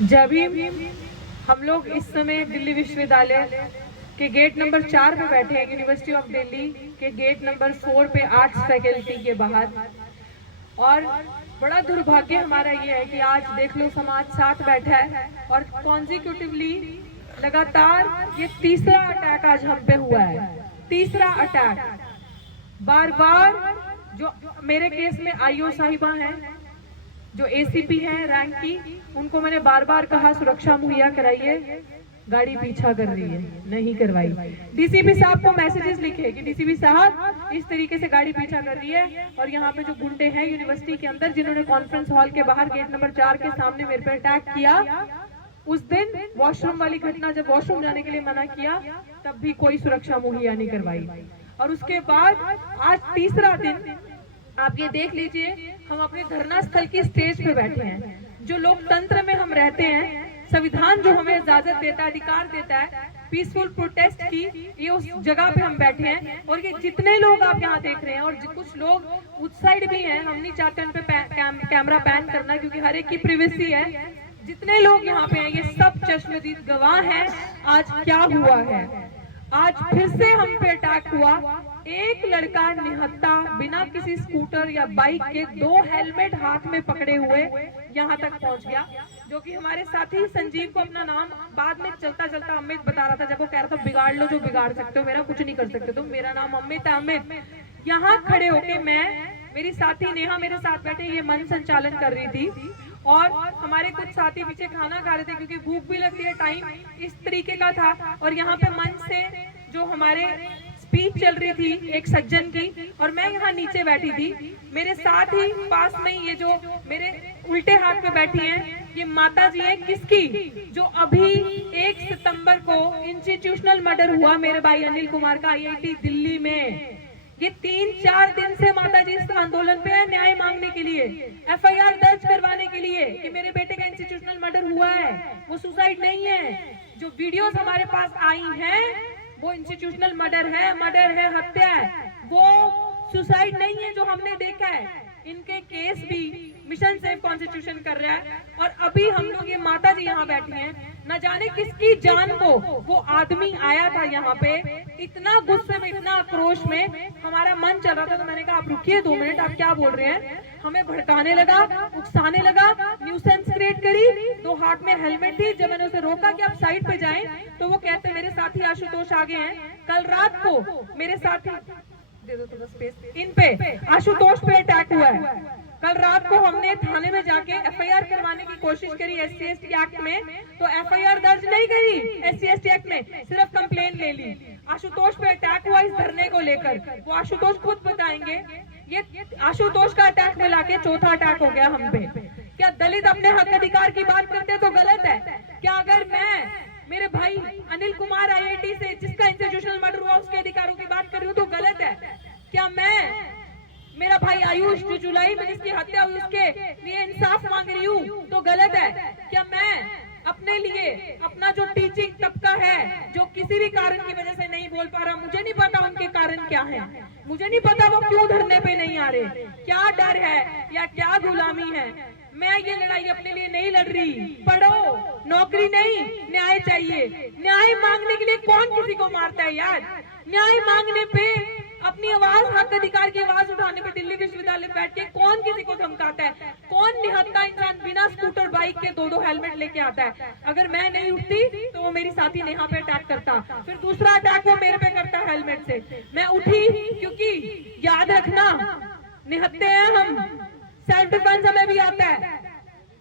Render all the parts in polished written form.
जब भी हम लोग इस समय दिल्ली विश्वविद्यालय के गेट नंबर 4 पे बैठे हैं, यूनिवर्सिटी ऑफ दिल्ली के गेट नंबर 4 पे आर्ट्स फैकल्टी के बाहर, और बड़ा दुर्भाग्य हमारा ये है कि आज देख लो समाज साथ बैठा है और कॉन्जिक्यूटिवली लगातार ये तीसरा अटैक आज हम पे हुआ है। तीसरा अटैक बार बार जो मेरे केस में आईओ साहिबा हैं, जो एसीपी हैं रैंक की, उनको मैंने बार बार कहा सुरक्षा मुहैया कराइए, गाड़ी पीछा कर रही है, नहीं करवाई। डीसीपी साहब को मैसेजेस लिखे कि डीसीपी साहब इस तरीके से गाड़ी पीछा कर रही है, और यहाँ पे जो गुंडे हैं यूनिवर्सिटी के अंदर जिन्होंने कॉन्फ्रेंस हॉल के बाहर गेट नंबर 4 के सामने मेरे पे अटैक किया, उस दिन वॉशरूम वाली घटना, जब वॉशरूम जाने के लिए मना किया तब भी कोई सुरक्षा मुहैया नहीं करवाई। और उसके बाद आज तीसरा दिन आप ये देख लीजिए, हम अपने धरना स्थल की स्टेज पे बैठे हैं। जो लोकतंत्र में हम रहते हैं, संविधान जो हमें इजाजत देता है, अधिकार देता है पीसफुल प्रोटेस्ट की, ये उस जगह पे हम बैठे हैं। और ये जितने लोग आप यहाँ देख रहे हैं, और कुछ लोग उस साइड भी हैं, हम नहीं चाहते उन पे कैमरा पैन करना क्योंकि हर एक की प्राइवेसी है। जितने लोग यहाँ पे हैं ये सब चश्मदीद गवाह हैं आज क्या हुआ है। आज फिर से हम पे अटैक हुआ। एक लड़का निहत्था बिना किसी स्कूटर या बाइक के 2 हेलमेट हाथ में पकड़े हुए यहाँ तक पहुँच गया, जो कि हमारे साथी संजीव को अपना नाम बाद में चलता चलता अमित बता रहा था, जब वो कह रहा था बिगाड़ लो जो बिगाड़ सकते हो, मेरा कुछ नहीं कर सकते तुम, मेरा नाम अमित है। अमित यहाँ खड़े होके मेरी साथी नेहा मेरे साथ बैठे ये मन संचालन कर रही थी, और हमारे कुछ साथी पीछे खाना खा रहे थे क्योंकि भूख भी लगती है, टाइम इस तरीके का था। और यहाँ पे मंच से जो हमारे स्पीच चल रही थी एक सज्जन की, और मैं यहाँ नीचे बैठी थी। मेरे साथ ही पास में ये जो मेरे उल्टे हाथ पे बैठी हैं, ये माता जी है किसकी, जो अभी 1 सितंबर को इंस्टीट्यूशनल मर्डर हुआ मेरे भाई अनिल कुमार का आईआईटी दिल्ली में। ये 3-4 दिन से माता जी इस आंदोलन पे है, न्याय मांगने के लिए, एफआईआर दर्ज करवाने के लिए कि मेरे बेटे का इंस्टीट्यूशनल मर्डर हुआ है, वो सुसाइड नहीं है। जो वीडियोस हमारे पास आई हैं वो इंस्टीट्यूशनल मर्डर है, हत्या है, वो सुसाइड नहीं है जो हमने देखा है। इनके केस भी मिशन सेव कॉन्स्टिट्यूशन कर रहा है, और अभी हम लोग ये माता जी यहाँ बैठी हैं, न जाने किसकी जान को वो आदमी आया था यहाँ पे, इतना गुस्से में, इतना आक्रोश में हमारा मन चल रहा था। तो मैंने कहा आप रुकिए 2 मिनट, आप क्या बोल रहे हैं। हमें भड़काने लगा, उकसाने लगा, न्यूसेंस क्रिएट करी। 2 हाथ में हेलमेट थी। जब मैंने उसे रोका कि आप साइड पे जाएं, तो वो कहते मेरे साथी आशुतोष आगे हैं। कल रात को मेरे साथी, दे दो थोड़ा स्पेस, इन पे आशुतोष पे अटैक हुआ है। कल रात को हमने थाने में जाके एफआईआर करवाने की कोशिश करी SC/ST एक्ट में, तो एफआईआर दर्ज नहीं करी SC/ST एक्ट में, सिर्फ कंप्लेन ले ली। आशुतोष पे अटैक हुआ इस धरने को लेकर, वो आशुतोष खुद बताएंगे। ये आशुतोष का अटैक मिला के 4था अटैक हो गया हम पे। क्या दलित अपने हक अधिकार की बात करते तो गलत है क्या? अगर मैं मेरे भाई अनिल कुमार IIT से जिसका इंस्टीट्यूशनल मर्डर हुआ उसके अधिकारों की बात कर रही हूँ तो गलत है क्या? मैं मेरा भाई आयुष जो जुलाई में जिसकी हत्या हुई उसके लिए इंसाफ मांग रही हूँ तो गलत है क्या? मैं अपने लिए, अपना जो टीचिंग तबका है जो किसी भी कारण की वजह से नहीं बोल पा रहा, मुझे नहीं पता उनके कारण क्या है, मुझे नहीं पता वो क्यों धरने पे नहीं आ रहे, क्या डर है या क्या गुलामी है, मैं ये लड़ाई अपने लिए नहीं लड़ रही। पढ़ो, नौकरी नहीं, न्याय चाहिए। न्याय मांगने के लिए कौन किसी को मारता है यार? न्याय मांगने पे, अपनी आवाज, हक अधिकार की आवाज उठाने पे दिल्ली विश्वविद्यालय बैठ के कौन किसी को धमकाता है? कौन निहत्था इंसान बिना स्कूटर बाइक के 2-2 हेलमेट लेके आता है? अगर मैं नहीं उठती तो वो मेरी साथी नेहा पे अटैक करता, फिर दूसरा अटैक वो मेरे पे करता हेलमेट से। मैं उठी क्योंकि याद रखना निहत्थे हैं हम, सेल्फ डिफेंस हमें भी आता है।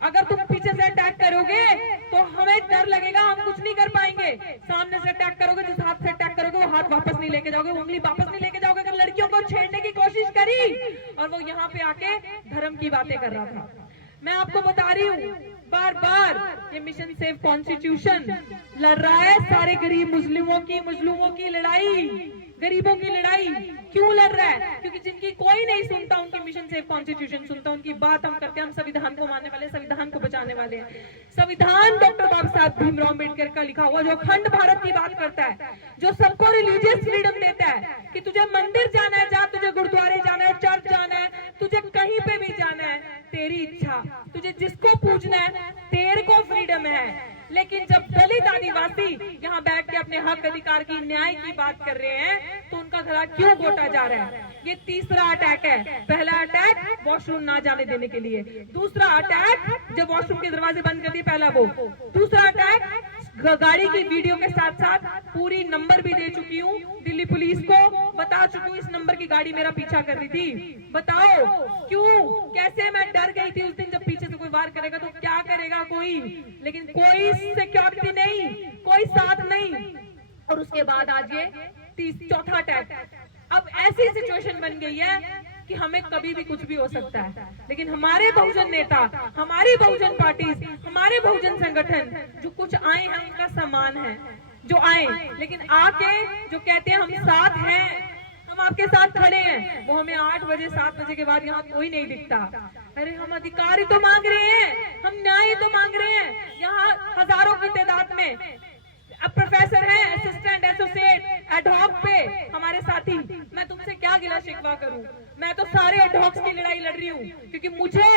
अगर तुम पीछे से अटैक करोगे तो हमें डर लगेगा, हम कुछ नहीं कर पाएंगे। सामने से अटैक करोगे, जिस हाथ से अटैक करोगे वो हाथ वापस नहीं लेके जाओगे, उंगली वापस नहीं लेके जाओगे। अगर लड़कियों को छेड़ने की कोशिश करी और वो यहाँ पे आके धर्म की बातें कर रहा था, मैं आपको बता रही हूँ बार बार, ये मिशन सेव कॉन्स्टिट्यूशन लड़ रहा है सारे गरीब मुस्लिमों की लड़ाई, गरीबों की लड़ाई। क्यों लड़ रहा है? क्योंकि जिनकी कोई नहीं सुनता उनकी मिशन सेव कॉन्स्टिट्यूशन सुनता, उनकी बात हम करते हैं। हम संविधान को मानने वाले, संविधान को बचाने वाले हैं। संविधान डॉक्टर बाबा साहब भीमराव अम्बेडकर का लिखा हुआ जो अखंड भारत की बात करता है, जो सबको रिलीजियस फ्रीडम देता है कि तुझे मंदिर जाना है जा, तुझे गुरुद्वारे जाना है, चर्च जाना है, तुझे कहीं पे भी जाना है, तेरी इच्छा, तुझे जिसको पूजना है, तेरे को फ्रीडम फ्रीडम है, लेकिन जब दलित आदिवासी यहाँ बैठ के अपने हक अधिकार की न्याय की बात कर रहे हैं तो उनका गला क्यों घोटा जा रहा है। ये तीसरा अटैक है। पहला अटैक वॉशरूम ना जाने देने के लिए, दूसरा अटैक जब वॉशरूम के दरवाजे बंद कर दिए पहला वो, दूसरा अटैक गाड़ी की वीडियो के साथ साथ पूरी नंबर भी दे चुकी हूँ दिल्ली पुलिस को, बता चुकी हूँ इस नंबर की गाड़ी मेरा पीछा कर रही थी। बताओ क्यों, कैसे मैं डर गई थी उस दिन जब पीछे से कोई वार करेगा तो क्या करेगा कोई, लेकिन कोई सिक्योरिटी नहीं, कोई साथ नहीं। और उसके बाद आज ये चौथा अटैक। अब ऐसी सिचुएशन बन गई है कि हमें कभी भी कुछ भी हो सकता है, लेकिन हमारे बहुजन नेता, हमारी बहुजन पार्टी, हमारे बहुजन संगठन जो कुछ आए हैं उनका सम्मान है, जो आए, लेकिन आके जो कहते हैं हम साथ हैं, हम आपके साथ खड़े हैं, वो हमें 8 बजे 7 बजे के बाद यहाँ कोई नहीं दिखता। अरे हम अधिकार ही तो मांग रहे हैं, हम न्याय तो मांग रहे हैं। यहाँ हजारों की तादाद में अब प्रोफेसर हैं, असिस्टेंट, एसोसिएट, एडहॉक पे हमारे साथी। मैं तुमसे क्या गिला शिकवा करूं, मैं तो सारे एडहॉक्स की लड़ाई लड़ रही हूँ, क्योंकि मुझे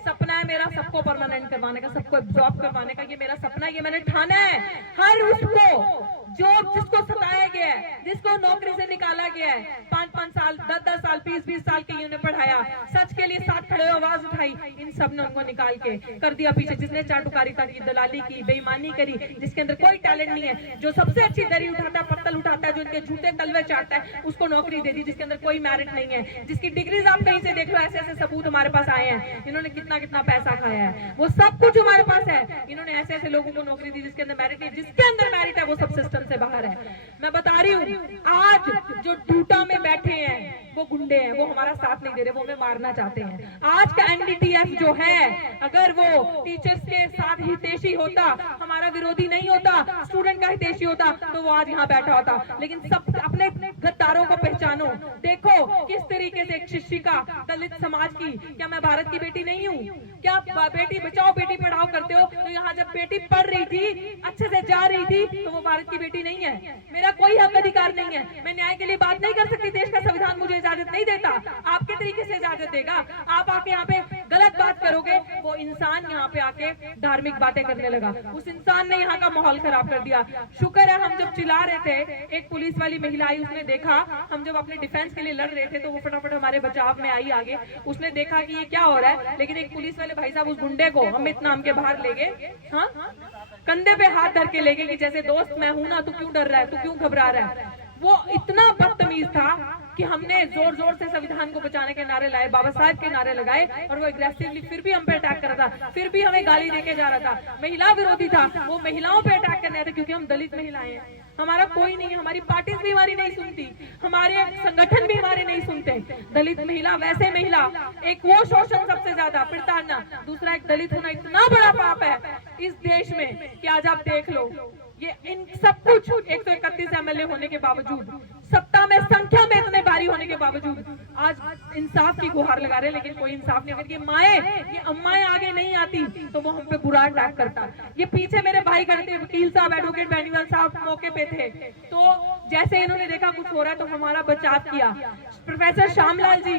सपना है मेरा सबको परमानेंट करवाने का, सबको एब्जॉर्ब करवाने का। ये मेरा सपना है, ये मैंने ठाना है। हर उसको जो जिसको सताया गया है, जिसको नौकरी से निकाला गया है, 5-5 साल, 10-10 साल, 20-20 साल के उन्हें पढ़ाया, सच के लिए साथ खड़े आवाज उठाई, इन सब ने उनको निकाल के कर दिया पीछे। जिसने चाटुकारिता की, दलाली की, बेईमानी करी, जिसके अंदर कोई टैलेंट नहीं है, जो सबसे अच्छी दरी उठाता है, पत्तल उठाता है, जो इनके झूठे तलवे चाटता है, उसको नौकरी दे दी। जिसके अंदर कोई मेरिट नहीं है, जिसकी डिग्रीज आप कहीं से देख लो, ऐसे ऐसे सबूत हमारे पास आए हैं, इन्होंने कितना कितना पैसा खाया है, वो सब कुछ हमारे पास है। इन्होंने ऐसे ऐसे लोगों को नौकरी दी जिसके अंदर मेरिट नहीं, जिसके अंदर मेरिट है वो सब सिस्टम से बाहर है। मैं बता रही हूँ, आज जो डूटा में बैठे हैं वो गुंडे हैं, वो हमारा साथ नहीं दे रहे, वो हमें मारना चाहते हैं। आज का एनडीटीएफ जो है, अगर वो टीचर्स के साथ हितैषी होता, हमारा विरोधी नहीं होता, स्टूडेंट का हितैषी होता, तो वो आज यहाँ बैठा होता। लेकिन सब अपने गद्दारों को पहचानो। देखो किस तरीके से एक शिक्षिका दलित समाज की, क्या मैं भारत की बेटी नहीं हूँ? क्या बेटी बचाओ बेटी पढ़ाओ करते हो, तो यहाँ जब बेटी पढ़ रही थी, अच्छे से जा रही थी, तो वो भारत की बेटी नहीं है? मेरा कोई हक अधिकार नहीं है, मैं न्याय के लिए बात नहीं कर सकती, देश का संविधान मुझे इजाजत नहीं देता, आपके तरीके से इजाजत देगा। आप आके यहाँ पे गलत बात करोगे, वो इंसान यहाँ पे आके धार्मिक बातें करने लगा, उस इंसान ने यहाँ का माहौल खराब कर दिया। शुक्र है हम जब चिल्ला रहे थे, एक पुलिस वाली महिला आई, उसने देखा हम जब अपने डिफेंस के लिए लड़ रहे थे, तो वो फटाफट हमारे बचाव में आई आगे। उसने देखा कि ये क्या हो रहा है, लेकिन एक पुलिस वाले भाई साहब उस गुंडे को अमित नाम के बाहर ले गए, हाँ, कंधे पे हाथ धर के ले गए कि जैसे दोस्त मैं हूं ना, तू क्यों डर रहा है, तू क्यों घबरा रहा है। वो इतना बदतमीज था कि हमने जोर जोर से संविधान को बचाने के नारे लाए, बाबा साहब के नारे लगाए, और वो एग्रेसिवली फिर भी हम पे अटैक कर रहा था, फिर भी हमें गाली देके जा रहा था। महिला विरोधी था, वो महिलाओं पे अटैक करने आए थे, क्योंकि हम दलित महिलाएं हैं, हमारा कोई नहीं है, हमारी पार्टी भी हमारी नहीं सुनती, हमारे संगठन भी हमारे नहीं सुनते। दलित महिला, वैसे महिला, एक वो शोषण सबसे ज्यादा प्रताड़ना, दूसरा एक दलित होना इतना बड़ा पाप है इस देश में कि आज आप देख लो, ये इन सब कुछ 131 एमएलए होने के बावजूद, सत्ता में संख्या में इतने भारी होने के बावजूद आज इंसाफ की गुहार लगा रहे, लेकिन कोई इंसाफ नहीं। अगर ये माए, ये अम्माएं आगे नहीं आती तो वो हम पे बुरा अटैक करता। ये पीछे मेरे भाई करते, वकील साहब, एडवोकेट बेनीवाल साहब मौके पे थे, तो जैसे इन्होंने देखा कुछ हो रहा है तो हमारा बचाव किया। प्रोफेसर श्यामलाल जी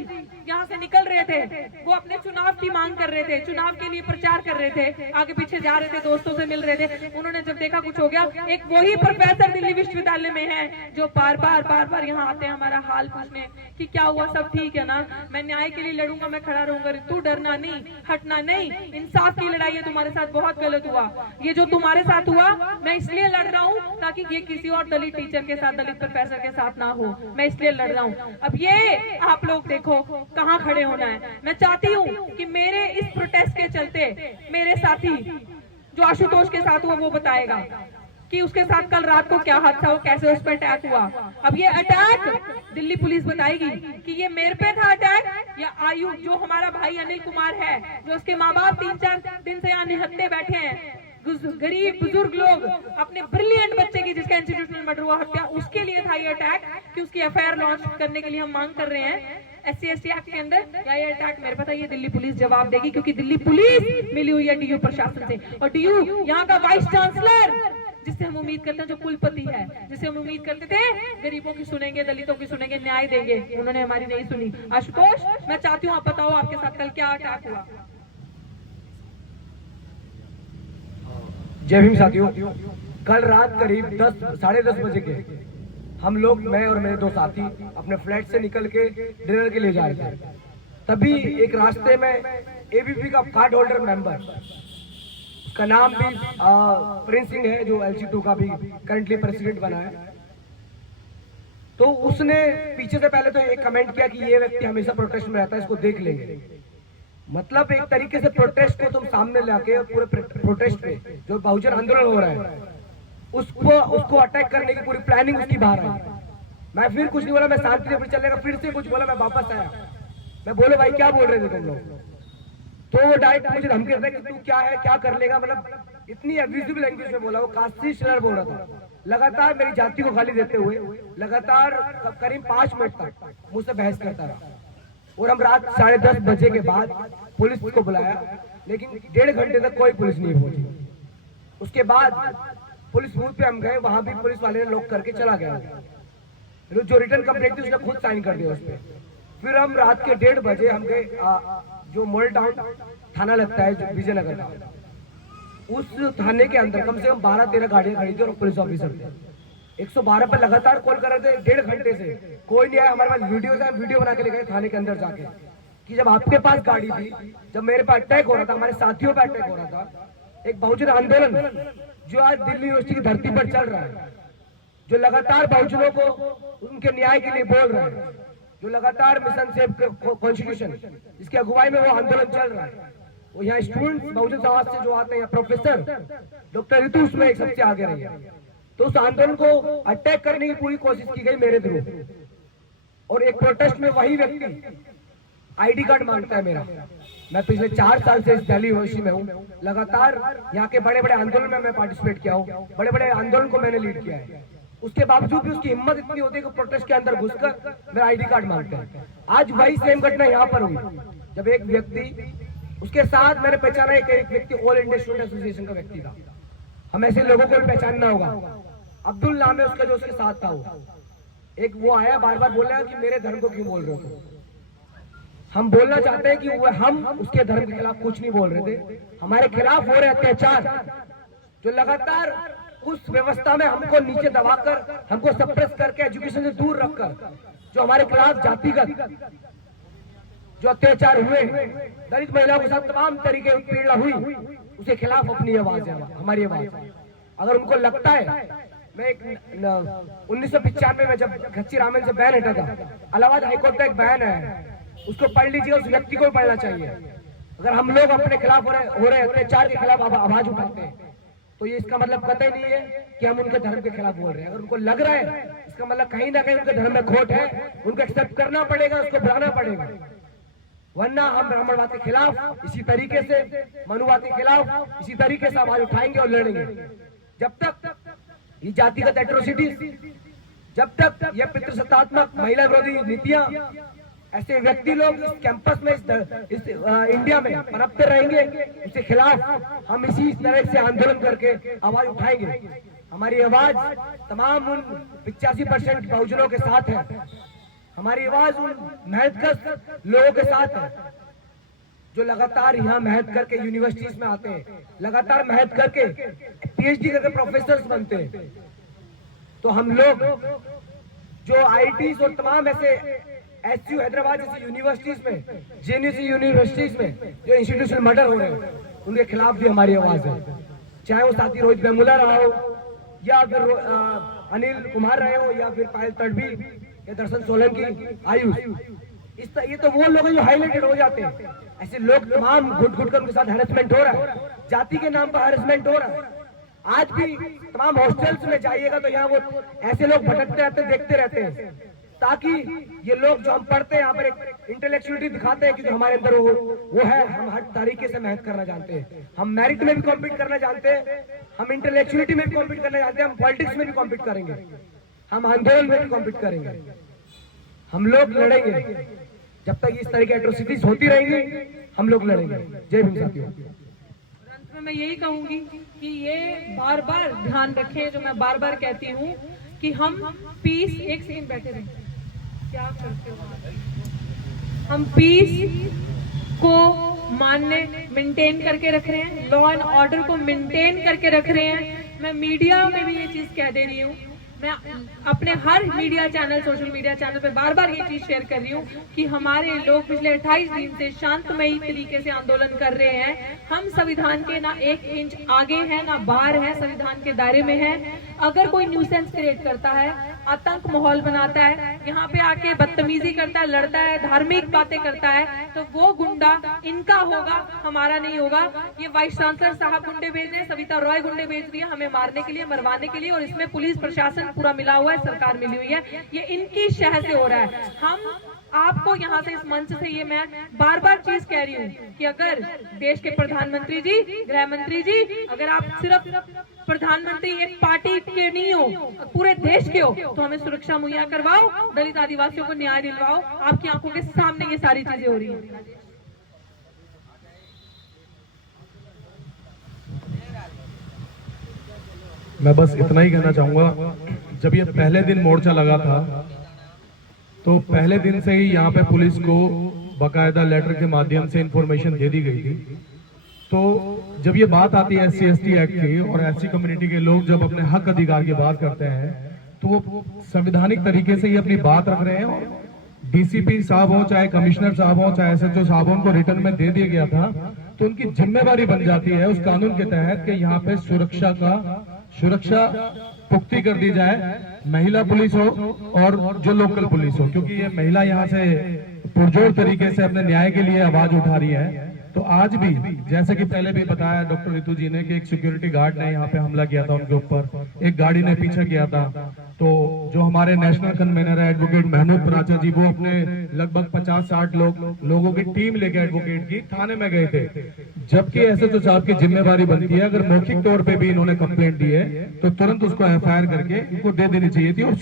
यहाँ से निकल रहे थे, वो अपने चुनाव की मांग कर रहे थे, चुनाव के लिए प्रचार कर रहे थे, आगे पीछे जा रहे थे, दोस्तों से मिल रहे थे। उन्होंने जब देखा कुछ हो गया, एक वही प्रोफेसर दिल्ली विश्वविद्यालय में है जो बार बार यहाँ आते हैं हमारा हाल पूछने कि क्या हुआ, सब ठीक है ना, मैं न्याय के लिए लड़ूंगा, मैं खड़ा रहूंगा, तू डरना नहीं, हटना नहीं, इंसाफ की लड़ाई है, तुम्हारे साथ बहुत गलत हुआ, ये जो तुम्हारे साथ हुआ मैं इसलिए लड़ रहा हूँ ताकि ये किसी और दलित टीचर के साथ, दलित प्रोफेसर के साथ ना हो, मैं इसलिए लड़ रहा हूँ। अब ये आप लोग देखो कहाँ खड़े होना है। मैं चाहती हूँ कि मेरे इस प्रोटेस्ट के चलते मेरे साथी जो आशुतोष के साथ हुआ वो बताएगा कि उसके साथ कल रात को क्या हादसा, वो कैसे उस पर अटैक हुआ। अब ये अटैक दिल्ली पुलिस बताएगी कि ये मेरे पे था अटैक या आयु जो हमारा भाई अनिल कुमार है, जो उसके माँ बाप 3-4 दिन से यहाँ निहत्ते बैठे हैं, गरीब बुजुर्ग लोग, अपने ब्रिलियंट बच्चे की जिसका इंस्टीट्यूशनल मर्डर हुआ, हत्या, उसके लिए था ये अटैक कि उसकी एफआईआर लॉन्च करने के लिए हम मांग कर रहे हैं SC/ST एक्ट के अंदर, या ये अटैक मेरे पता, ये दिल्ली पुलिस जवाब देगी, क्योंकि दिल्ली पुलिस मिली हुई है DU प्रशासन से, और DU यहाँ का वाइस चांसलर जिससे हम उम्मीद करते हैं, जो कुलपति है, जिससे हम उम्मीद करते थे गरीबों की सुनेंगे, दलितों की सुनेंगे, न्याय देंगे, उन्होंने हमारी नहीं सुनी। आशुतोष, मैं चाहती हूँ आप बताओ आपके साथ कल क्या अटैक हुआ। जय भीम साथियों, कल रात करीब 10-10:30 बजे के हम लोग, मैं और मेरे दो साथी अपने फ्लैट से निकल के डिनर के लिए जा रहे थे। तभी एक रास्ते में एबीपी का कार्ड होल्डर मेंबर, उसका नाम भी प्रिंस सिंह है, जो LC2 का भी करंटली प्रेसिडेंट बना है। तो उसने पीछे से पहले तो एक कमेंट किया कि ये व्यक्ति हमेशा प्रोटेस्ट में रहता है, इसको देख लेंगे। मतलब एक तरीके से प्रोटेस्ट को तुम सामने लाके और पूरे प्रोटेस्ट पे जो बहुजन आंदोलन हो रहा है उसको अटैक करने की पूरी प्लानिंग उसकी बाहर आई। मैं फिर कुछ नहीं बोला, मैं शांति से चलेगा, फिर से कुछ बोला, मैं वापस आया। मैं बोलो भाई क्या बोल रहे थे तुम लोग? तो वो डायरेक्ट मुझे धमकी देता है कि तू क्या है, क्या कर लेगा। मतलब इतनी एब्यूजिव लैंग्वेज में बोला, वो कास्टी स्लर बोल रहा था। लगातार मेरी जाति को गाली देते हुए लगातार करीब 5 मिनट तक मुझसे बहस करता रहा। और हम रात 10:30 बजे के बाद पुलिस को बुलाया, लेकिन 1.5 घंटे तक कोई पुलिस नहीं पहुंची। उसके बाद पुलिस बूथ पे हम गए, वहां भी पुलिस वाले ने लॉक करके चला गया। जो रिटर्न कंप्लेंट थी उसने खुद साइन कर दिया उस पर। फिर हम रात के 1:30 बजे हम गए, जो मॉडल टाउन थाना लगता है जो विजयनगर का, उस थाने के अंदर कम से कम 12-13 गाड़ियां खड़ी थी और पुलिस ऑफिसर थे। 112 पर लगातार कॉल कर रहे थे 1.5 घंटे से, कोई नहीं आया। हमारे पास वीडियो है, वीडियो बना के ले गए थाने के अंदर जाके कि जब आपके पास गाड़ी थी, जब मेरे पर अटैक हो रहा था, हमारे साथियों पर अटैक हो रहा था, एक बहुजन आंदोलन जो आज दिल्ली यूनिवर्सिटी की धरती पर चल रहा है, जो लगातार बहुजनों को उनके न्याय के लिए बोल रहा है, जो लगातार मिशन सेव कॉन्स्टिट्यूशन जिसकी अगुवाई में वो आंदोलन चल रहा है, वो यहाँ स्टूडेंट बहुजन समाज से जो आते हैं, प्रोफेसर डॉक्टर ऋतु उसमें एक सबसे आगे रही है। तो उस आंदोलन को अटैक करने की पूरी कोशिश की गई मेरे थ्रू। और एक प्रोटेस्ट में वही व्यक्ति ID कार्ड मांगता है मेरा। मैं पिछले 4 साल से इस दिल्ली यूनिवर्सिटी में हूँ, लगातार यहाँ के बड़े बड़े आंदोलन में मैं पार्टिसिपेट किया हूँ, बड़े बड़े आंदोलन को मैंने लीड किया है। उसके बावजूद भी उसकी हिम्मत इतनी होती है कि प्रोटेस्ट के अंदर घुसकर मेरा ID कार्ड मांगता है। आज वही सेम घटना यहाँ पर हुई, जब एक व्यक्ति, उसके साथ मैंने पहचाना एक व्यक्ति ऑल इंडिया स्टूडेंट एसोसिएशन का व्यक्ति था। हम ऐसे लोगों को भी पहचानना होगा। अब्दुल नाम है उसका, जो उसके साथ था। वो एक वो आया, बार बार बोला कि मेरे धर्म को क्यों बोल रहे हो। हम बोलना चाहते हैं कि हम उसके धर्म के खिलाफ कुछ नहीं बोल रहे थे। हमारे खिलाफ हो रहे अत्याचार, जो लगातार उस व्यवस्था में हमको नीचे दबाकर, हमको सप्रेस करके, एजुकेशन से दूर रखकर जो हमारे खिलाफ जातिगत जो अत्याचार हुए, दलित महिलाओं के साथ तमाम तरीके की पीड़ा हुई, उसके खिलाफ अपनी आवाज है, हमारी आवाज। अगर उनको लगता है, मैं एक 1995 में जब खच्ची रामन से बैन हटा था, इलाहाबाद हाईकोर्ट का एक बैन है, उसको पढ़ लीजिए, उस व्यक्ति को भी पढ़ना चाहिए। अगर हम लोग अपने खिलाफ हो रहे अत्याचार के खिलाफ आवाज उठाते हैं, तो ये इसका मतलब कतई नहीं है कि हम उनके धर्म के खिलाफ बोल रहे हैं। अगर उनको लग रहा है, इसका मतलब कहीं ना कहीं उनके धर्म में खोट है, उनको एक्सेप्ट करना पड़ेगा, उसको बुलाना पड़ेगा। वरना हम ब्राह्मणवाद के खिलाफ इसी तरीके से, मनुवाद के खिलाफ इसी तरीके से आवाज उठाएंगे और लड़ेंगे। जब तक ये जातिगत एट्रोसिटीज, जब तक ये पितृसत्तात्मक महिला विरोधी नीतियां, ऐसे व्यक्ति लोग इस कैंपस में, इस इंडिया में पनपते रहेंगे, उसके खिलाफ हम इसी तरह से आंदोलन करके आवाज उठाएंगे। हमारी आवाज तमाम उन 85% बहुजनों के साथ है। हमारी आवाज उन मेहनतकश लोगों के साथ है, जो लगातार यहाँ मेहनत करके यूनिवर्सिटीज में आते हैं, लगातार मेहनत करके PhD करके प्रोफेसर बनते हैं। तो हम लोग जो IITs और तमाम ऐसे SU हैदराबाद जैसी यूनिवर्सिटीज में, JNU यूनिवर्सिटीज में जो इंस्टीट्यूशनल मर्डर हो रहे हैं, उनके खिलाफ भी हमारी आवाज है। चाहे वो साथी रोहित वेमुला रहा हो, या फिर अनिल कुमार रहे हो, या फिर पायल तड़वी, या दर्शन सोलंकी, आयुष, ये तो वो लोग जो हाईलाइटेड हो जाते हैं। ऐसे लोग तमाम घुट घुट कर उनके साथ हैरेसमेंट हो रहा है, जाति के नाम पर हैरेसमेंट हो रहा है। आज भी तमाम हॉस्टल्स में जाइएगा तो यहाँ वो ऐसे लोग भटकते रहते, देखते रहते हैं, ताकि ये लोग जो हम पढ़ते हैं यहाँ पर एक इंटेलेक्चुअलिटी दिखाते हैं कि जो हमारे अंदर वो है। हम हर तरीके से मेहनत करना जानते हैं, हम मेरिट में भी कॉम्पीट करना जानते हैं, हम इंटेलेक्चुअलिटी में भी कॉम्पीट करना जानते हैं, हम पॉलिटिक्स में भी कॉम्पीट करेंगे, हम आंदोलन में भी कॉम्पीट करेंगे। हम लोग लड़ेंगे, जब तक इस तरह की एट्रोसिटीज होती रहेंगी हम लोग लड़ेंगे। जय भीम साथियों। अंत में मैं यही कहूंगी कि ये बार बार ध्यान रखें, जो मैं बार बार कहती हूँ कि हम पीस, एक सेकंड बैठे रहे, क्या करते हो, हम पीस को मानने मेंटेन करके रख रहे हैं, लॉ एंड ऑर्डर को मेंटेन करके रख रहे हैं। मैं मीडिया में भी ये चीज कह दे रही हूँ, मैं अपने हर media channel, social media channel पे बार बार ये चीज शेयर कर रही हूँ कि हमारे लोग पिछले 28 दिन से शांतमयी तरीके से आंदोलन कर रहे हैं। हम संविधान के ना 1 इंच आगे हैं ना बाहर है, संविधान के दायरे में है। अगर कोई न्यूसेंस क्रिएट करता है, आतंक माहौल बनाता है, यहाँ पे आके बदतमीजी करता है, लड़ता है, धार्मिक बातें करता है, तो वो गुंडा इनका होगा, हमारा नहीं होगा। ये वाइस चांसलर साहब गुंडे भेज रहे हैं, सविता रॉय गुंडे भेज रही है हमें मारने के लिए, मरवाने के लिए, और इसमें पुलिस प्रशासन पूरा मिला हुआ है, सरकार मिली हुई है। ये इनकी शह से हो रहा है। हम आपको यहाँ से, इस मंच से ये मैं बार बार चीज कह रही हूँ कि अगर देश के प्रधानमंत्री जी, गृह मंत्री जी, अगर आप सिर्फ प्रधानमंत्री एक पार्टी के नहीं हो, पूरे देश के हो, तो हमें सुरक्षा मुहैया करवाओ, दलित आदिवासियों को न्याय दिलवाओ। आपकी आंखों के सामने ये सारी चीजें हो रही हैं। मैं बस इतना ही कहना चाहूंगा, जब ये पहले दिन मोर्चा लगा था तो पहले दिन से ही यहाँ पे पुलिस को बाकायदा लेटर के माध्यम से इंफॉर्मेशन दे दी गई थी। तो जब ये बात आती है SC/ST एक्ट की और SC कम्युनिटी के लोग जब अपने हक अधिकार की बात करते हैं तो वो संवैधानिक तरीके से ही अपनी बात रख रहे हैं। और DCP साहब हो, चाहे कमिश्नर साहब हो, चाहे SHO साहब हो, उनको रिटर्न में दे दिया गया था। तो उनकी जिम्मेवारी बन जाती है उस कानून के तहत कि यहाँ पे सुरक्षा पुख्ती कर दी जाए, महिला पुलिस हो और जो लोकल पुलिस हो, क्योंकि ये महिला यहाँ से पुरजोर तरीके से अपने न्याय के लिए आवाज उठा रही है। तो आज भी जैसे कि पहले भी बताया डॉक्टर रितु जी ने कि एक सिक्योरिटी गार्ड ने यहाँ पे हमला किया था उनके ऊपर, एक गाड़ी ने पीछे किया था। तो जो हमारे नेशनल कन्वेनर है एडवोकेट महमूद पराचा जी, वो अपने लगभग 50-60 लोगों की टीम लेके एडवोकेट की थाने में गए थे। जबकि SHO साहब की जिम्मेवारी बनती है, अगर मौखिक तौर पे भी इन्होंने कंप्लेंट दी है तो तुरंत उसको FIR करके इनको दे देनी चाहिए थी, और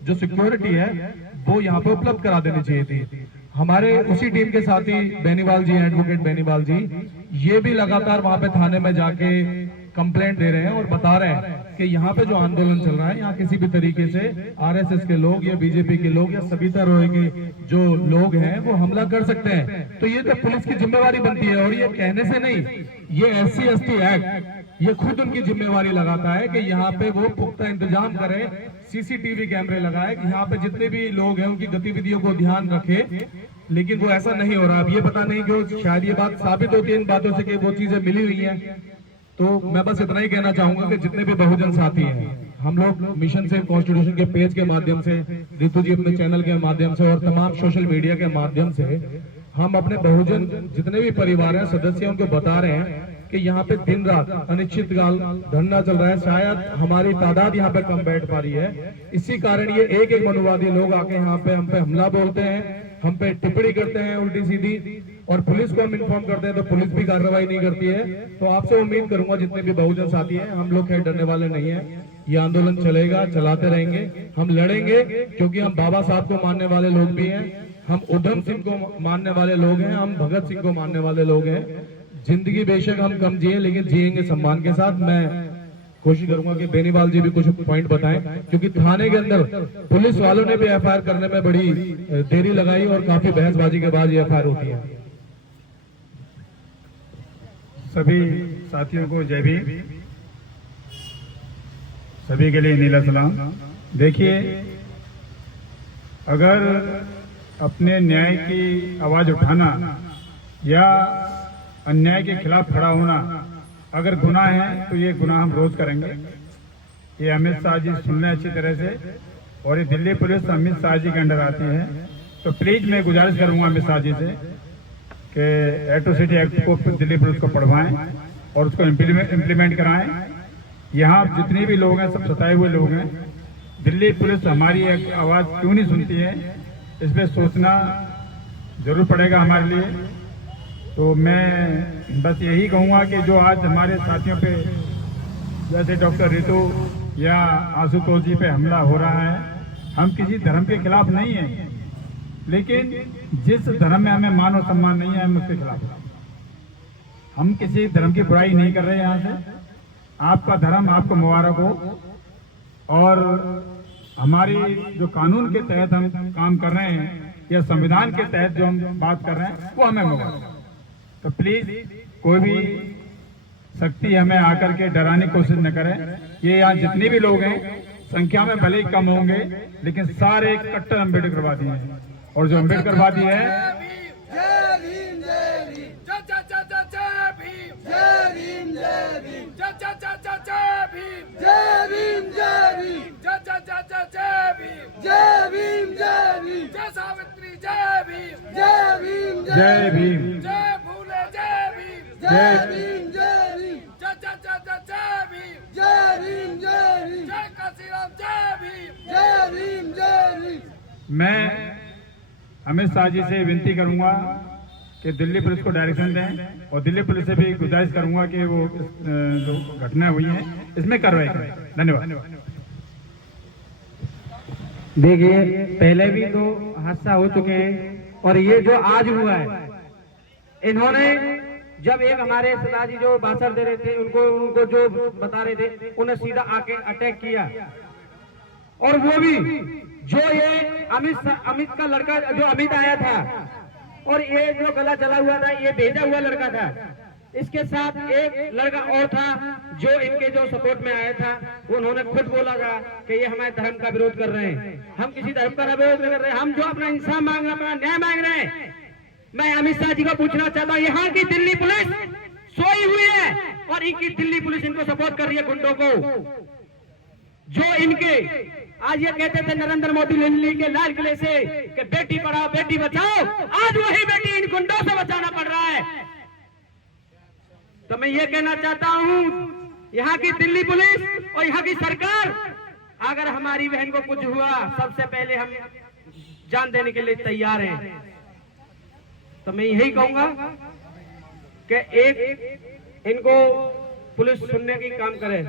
जो सिक्योरिटी है वो यहाँ पे उपलब्ध करा देनी चाहिए थी। हमारे उसी टीम के साथी बेनीवाल जी, एडवोकेट बेनीवाल जी, ये भी लगातार वहां पे थाने में जाके कंप्लेंट दे रहे हैं और बता रहे हैं कि यहाँ पे जो आंदोलन चल रहा है, यहाँ किसी भी तरीके से RSS के लोग या BJP के लोग या सविता रॉय के जो लोग हैं वो हमला कर सकते हैं। तो ये तो पुलिस की जिम्मेवारी बनती है, और ये कहने से नहीं, ये SC/ST एक्ट ये खुद उनकी जिम्मेवारी लगाता है कि यहाँ पे वो पुख्ता इंतजाम करें, CCTV कैमरे लगाए, यहाँ पे जितने भी लोग हैं उनकी गतिविधियों को ध्यान रखे। लेकिन वो ऐसा नहीं हो रहा। अब ये पता नहीं क्यों, शायद ये बात साबित होती है इन बातों से कि वो चीजें मिली हुई हैं। तो मैं बस इतना ही कहना चाहूंगा कि जितने भी बहुजन साथी हैं, हम लोग मिशन से कॉन्स्टिट्यूशन के पेज के माध्यम से, रितु जी अपने चैनल के माध्यम से और तमाम सोशल मीडिया के माध्यम से हम अपने बहुजन जितने भी परिवार हैं, सदस्य, उनको बता रहे हैं कि यहाँ पे दिन रात अनिश्चितकाल धरना चल रहा है। शायद हमारी तादाद यहाँ पे कम बैठ पा रही है, इसी कारण ये एक मनुवादी लोग आके यहाँ पे हम पे हमला बोलते हैं, हम पे टिप्पणी करते हैं उल्टी सीधी, और पुलिस को हम इन्फॉर्म करते हैं तो पुलिस भी कार्रवाई नहीं करती है। तो आपसे उम्मीद करूंगा जितने भी बहुजन साथी हैं, हम लोग खैर डरने वाले नहीं है, ये आंदोलन चलेगा, चलाते रहेंगे, हम लड़ेंगे, क्योंकि हम बाबा साहब को मानने वाले लोग भी हैं, हम उधम सिंह को मानने वाले लोग हैं, हम भगत सिंह को मानने वाले लोग हैं। जिंदगी बेशक हम कम जिए, लेकिन जिएंगे सम्मान के साथ। मैं कोशिश करूंगा कि बेनीवाल जी भी कुछ पॉइंट बताएं, क्योंकि थाने के अंदर पुलिस वालों ने भी FIR करने में बड़ी देरी लगाई और काफी बहसबाजी के बाद ये FIR होती है। सभी साथियों को जय भीम, सभी के लिए नीला सलाम। देखिए, अगर अपने न्याय की आवाज उठाना या अन्याय के खिलाफ खड़ा होना अगर गुनाह है तो ये गुनाह हम रोज करेंगे। ये अमित शाह जी सुन लें अच्छी तरह से, और ये दिल्ली पुलिस अमित शाह जी के अंडर आती है। तो प्लीज मैं गुजारिश करूंगा अमित शाह जी से कि एट्रोसिटी एक्ट को दिल्ली पुलिस को पढ़वाएं और उसको इम्प्लीमेंट कराएं। यहाँ जितने भी लोग हैं सब सताए हुए लोग हैं। दिल्ली पुलिस हमारी एक आवाज क्यों नहीं सुनती है, इस पर सोचना जरूर पड़ेगा हमारे लिए। तो मैं बस यही कहूँगा कि जो आज हमारे साथियों पे जैसे डॉक्टर रितु या आशुतोष जी पे हमला हो रहा है, हम किसी धर्म के खिलाफ नहीं हैं, लेकिन जिस धर्म में हमें मान और सम्मान नहीं है हम उसके खिलाफ हैं। हम किसी धर्म की बुराई नहीं कर रहे हैं। यहाँ से आपका धर्म आपको मुबारक हो, और हमारी जो कानून के तहत हम काम कर रहे हैं या संविधान के तहत जो हम बात कर रहे हैं वो हमें मुबारक। तो प्लीज कोई भी शक्ति हमें आकर के डराने की कोशिश न करे। ये यहाँ जितने भी लोग हैं संख्या में भले ही कम होंगे, लेकिन सारे कट्टर अम्बेडकरवादी हैं। और जो अम्बेडकरवादी है, जय भीम, जय भूले, जय भीम, जय भीम, जय भीम, जय भीम, जय भीम, जय भीम, जय काशीराम, जय भीम, जय भीम, जय भीम। मैं अमित शाह जी से विनती करूंगा कि दिल्ली पुलिस को डायरेक्शन दें और दिल्ली पुलिस से भी गुजारिश करूंगा कि वो जो घटना हुई है इसमें कार्रवाई करें। धन्यवाद। देखिए, पहले भी तो हादसा हो चुके हैं और ये जो आज हुआ है, इन्होंने जब एक हमारे सरदार जी जो भाषण दे रहे थे उनको जो बता रहे थे, उन्हें सीधा आके अटैक किया। और वो भी जो ये अमित का लड़का जो अमित आया था और ये जो गला चला हुआ था, ये भेजा हुआ लड़का था। इसके साथ एक लड़का और था जो इनके जो सपोर्ट में आया था। उन्होंने खुद बोला था कि ये हमारे धर्म का विरोध कर रहे हैं। हम किसी धर्म का विरोध नहीं कर रहे हैं, हम जो अपना इंसाफ मांग रहे हैं, अपना न्याय मांग रहे हैं। मैं अमित शाह जी को पूछना चाहता हूँ, यहाँ की दिल्ली पुलिस सोई हुई है और इनकी दिल्ली पुलिस इनको सपोर्ट कर रही है, गुंडों को। जो इनके आज ये कहते थे नरेंद्र मोदी दिल्ली के लाल किले से कि बेटी पढ़ाओ बेटी बचाओ, आज वही बेटी इन गुंडों से बचाना पड़ रहा है। तो मैं ये कहना चाहता हूँ, यहाँ की दिल्ली पुलिस और यहाँ की सरकार, अगर हमारी बहन को कुछ हुआ, सबसे पहले हम जान देने के लिए तैयार हैं। तो मैं यही कहूंगा कि एक इनको पुलिस सुनने की काम करे।